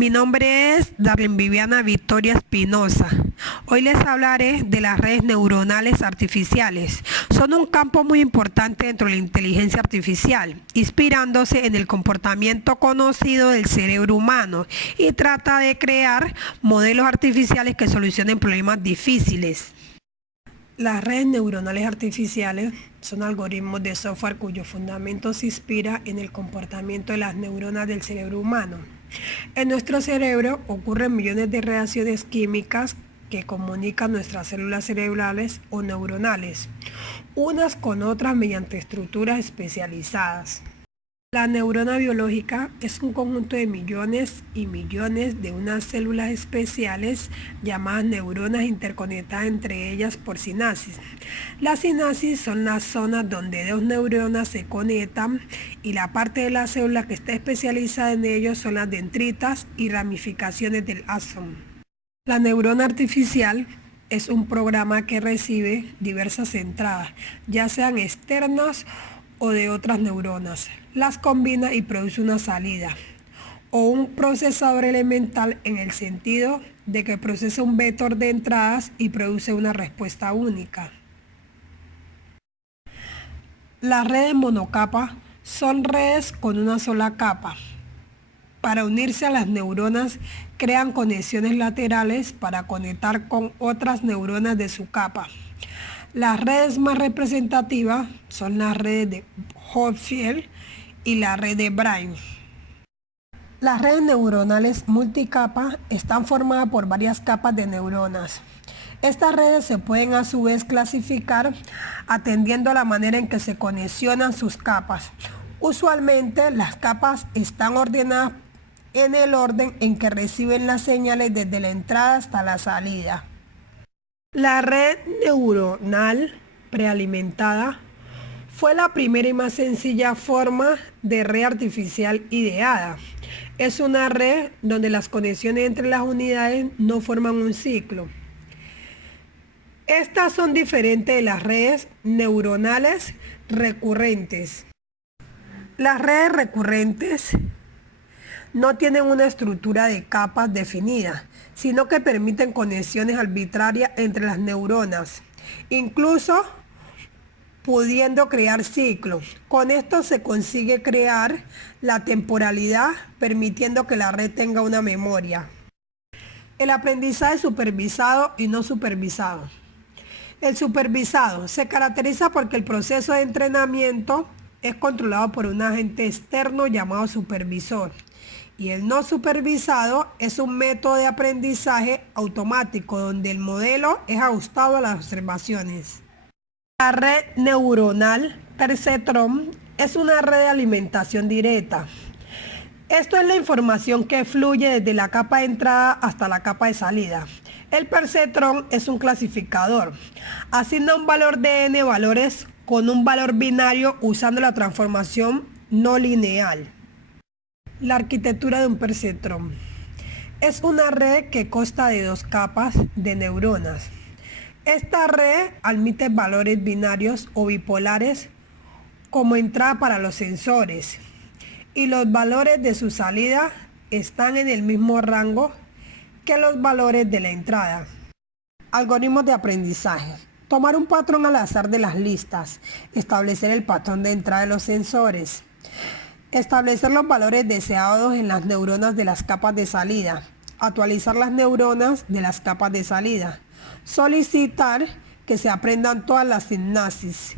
Mi nombre es Darlene Viviana Victoria Espinosa. Hoy les hablaré de las redes neuronales artificiales. Son un campo muy importante dentro de la inteligencia artificial, inspirándose en el comportamiento conocido del cerebro humano y trata de crear modelos artificiales que solucionen problemas difíciles. Las redes neuronales artificiales son algoritmos de software cuyo fundamento se inspira en el comportamiento de las neuronas del cerebro humano. En nuestro cerebro ocurren millones de reacciones químicas que comunican nuestras células cerebrales o neuronales, unas con otras mediante estructuras especializadas. La neurona biológica es un conjunto de millones y millones de unas células especiales llamadas neuronas interconectadas entre ellas por sinapsis. Las sinapsis son las zonas donde dos neuronas se conectan y la parte de la célula que está especializada en ellos son las dendritas y ramificaciones del axón. La neurona artificial es un programa que recibe diversas entradas, ya sean externas o de otras neuronas, las combina y produce una salida, o un procesador elemental en el sentido de que procesa un vector de entradas y produce una respuesta única. Las redes monocapa son redes con una sola capa. Para unirse a las neuronas, crean conexiones laterales para conectar con otras neuronas de su capa. Las redes más representativas son las redes de Hopfield y la red de Brain. Las redes neuronales multicapa están formadas por varias capas de neuronas. Estas redes se pueden a su vez clasificar atendiendo a la manera en que se conexionan sus capas. Usualmente las capas están ordenadas en el orden en que reciben las señales desde la entrada hasta la salida. La red neuronal prealimentada fue la primera y más sencilla forma de red artificial ideada. Es una red donde las conexiones entre las unidades no forman un ciclo. Estas son diferentes de las redes neuronales recurrentes. Las redes recurrentes no tienen una estructura de capas definida, sino que permiten conexiones arbitrarias entre las neuronas, incluso pudiendo crear ciclos. Con esto se consigue crear la temporalidad, permitiendo que la red tenga una memoria. El aprendizaje supervisado y no supervisado. El supervisado se caracteriza porque el proceso de entrenamiento es controlado por un agente externo llamado supervisor. Y el no supervisado es un método de aprendizaje automático donde el modelo es ajustado a las observaciones. La red neuronal perceptrón es una red de alimentación directa. Esto es la información que fluye desde la capa de entrada hasta la capa de salida. El perceptrón es un clasificador. Asigna un valor de n valores con un valor binario usando la transformación no lineal. La arquitectura de un perceptrón es una red que consta de dos capas de neuronas. Esta red admite valores binarios o bipolares como entrada para los sensores y los valores de su salida están en el mismo rango que los valores de la entrada. Algoritmos de aprendizaje. Tomar un patrón al azar de las listas, establecer el patrón de entrada de los sensores, establecer los valores deseados en las neuronas de las capas de salida, actualizar las neuronas de las capas de salida, solicitar que se aprendan todas las sinapsis.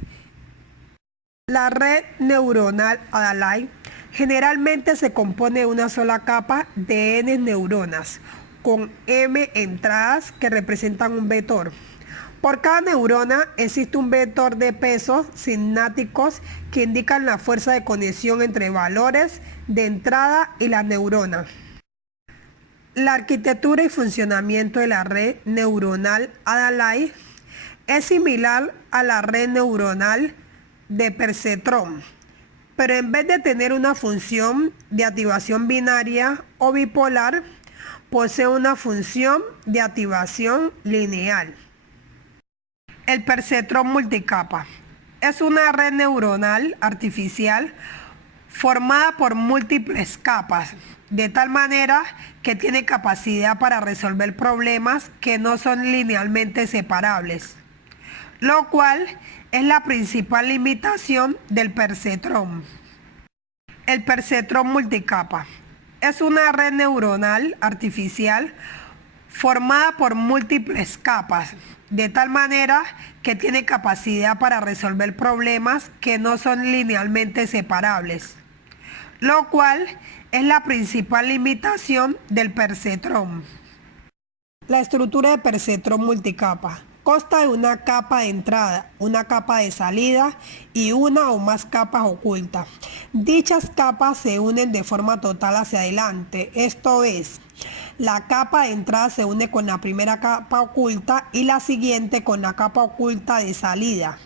La red neuronal Adalai generalmente se compone de una sola capa de n neuronas, con m entradas que representan un vector. Por cada neurona existe un vector de pesos sinápticos que indican la fuerza de conexión entre valores de entrada y la neurona. La arquitectura y funcionamiento de la red neuronal Adalai es similar a la red neuronal de perceptrón, pero en vez de tener una función de activación binaria o bipolar, posee una función de activación lineal. El perceptrón multicapa es una red neuronal artificial formada por múltiples capas de tal manera que tiene capacidad para resolver problemas que no son linealmente separables, lo cual es la principal limitación del perceptrón. El perceptrón multicapa es una red neuronal artificial formada por múltiples capas, de tal manera que tiene capacidad para resolver problemas que no son linealmente separables, lo cual es la principal limitación del perceptrón. La estructura de perceptrón multicapa consta de una capa de entrada, una capa de salida y una o más capas ocultas. Dichas capas se unen de forma total hacia adelante, esto es, la capa de entrada se une con la primera capa oculta y la siguiente con la capa oculta de salida.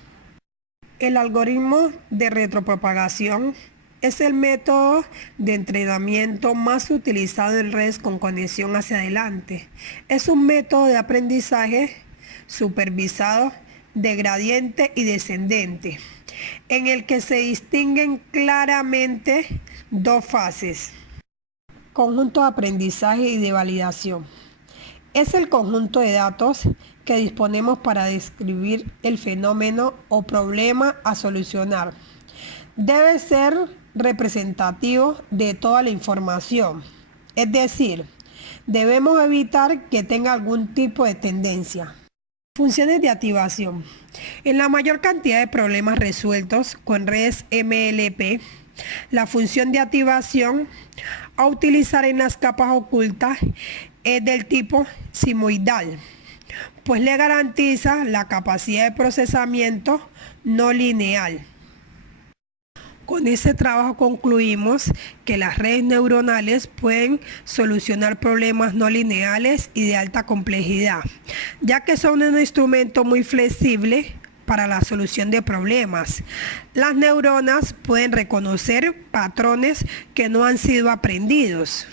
El algoritmo de retropropagación es el método de entrenamiento más utilizado en redes con conexión hacia adelante. Es un método de aprendizaje supervisado de gradiente y descendente, en el que se distinguen claramente dos fases: conjunto de aprendizaje y de validación. Es el conjunto de datos que disponemos para describir el fenómeno o problema a solucionar. Debe ser representativo de toda la información, es decir, debemos evitar que tenga algún tipo de tendencia. Funciones de activación. En la mayor cantidad de problemas resueltos con redes MLP, la función de activación a utilizar en las capas ocultas es del tipo simoidal, pues le garantiza la capacidad de procesamiento no lineal. Con este trabajo concluimos que las redes neuronales pueden solucionar problemas no lineales y de alta complejidad, ya que son un instrumento muy flexible para la solución de problemas. Las neuronas pueden reconocer patrones que no han sido aprendidos.